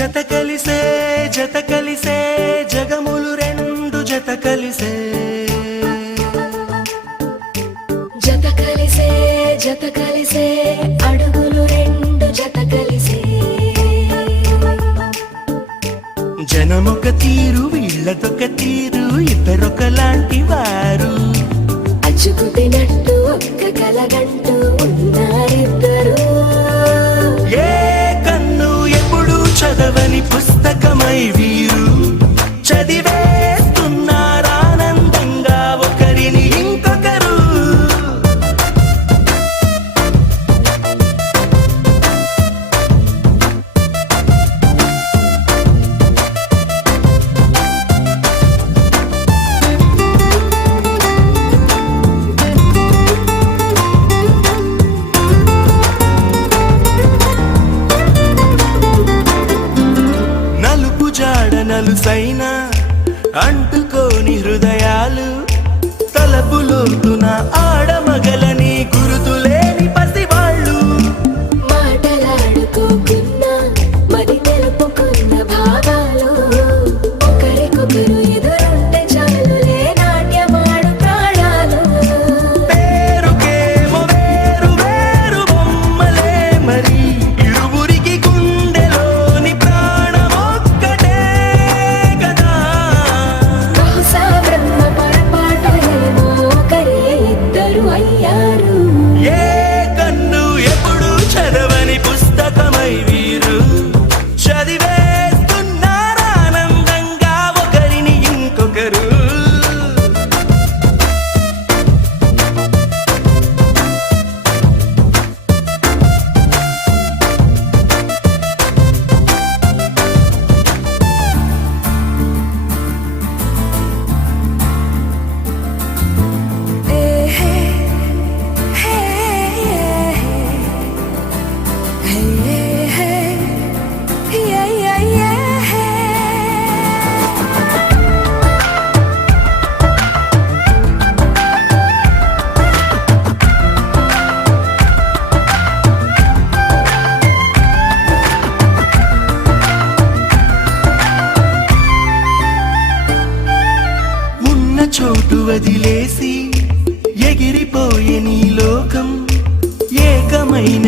జత కలిసే జగములు రెండు జత కలిసే అడుగులు రెండు జత కలిసే జనమొక తీరు వీళ్ళదొక తీరు ఇద్దరొకలాంటి వారు అచ్చుకు తినట్టు ఒక్క కలగంటూ ఉన్నారిద్దరు ఏ కన్ను ఎప్పుడు చదవని పుస్తకమై వీరు చదివేస్తున్నారానందంగా ఒకరిని ఇంకొకరు నలుసైన అంటుకోని హృదయాలు తలపులోతున ఆడమగలని గురుతులేని పసివాళ్ళు మాటలాడుకోకున్నా మరి తెలుపుకున్న భావాలు ఒకరికొకరు ఎదురుంటే చాలులే నాట్యమాడు ప్రాణాలు పేరుకేమో వేరు వేరు బొమ్మలే మరి ఇరువురికి గుండెలోని ప్రాణమొక్కటే కదా బహుశా బ్రహ్మ పొరపాటులేమో ఒకరే ఇద్దరు అయ్యారు ఏ కన్ను ఎప్పుడు చదవని పుస్తకమై వీరు చదివేస్తున్నారానందంగా ఒకరిని ఇంకొకరు చోటు వదిలేసి ఎగిరిపోయే నీ లోకం ఏకమైన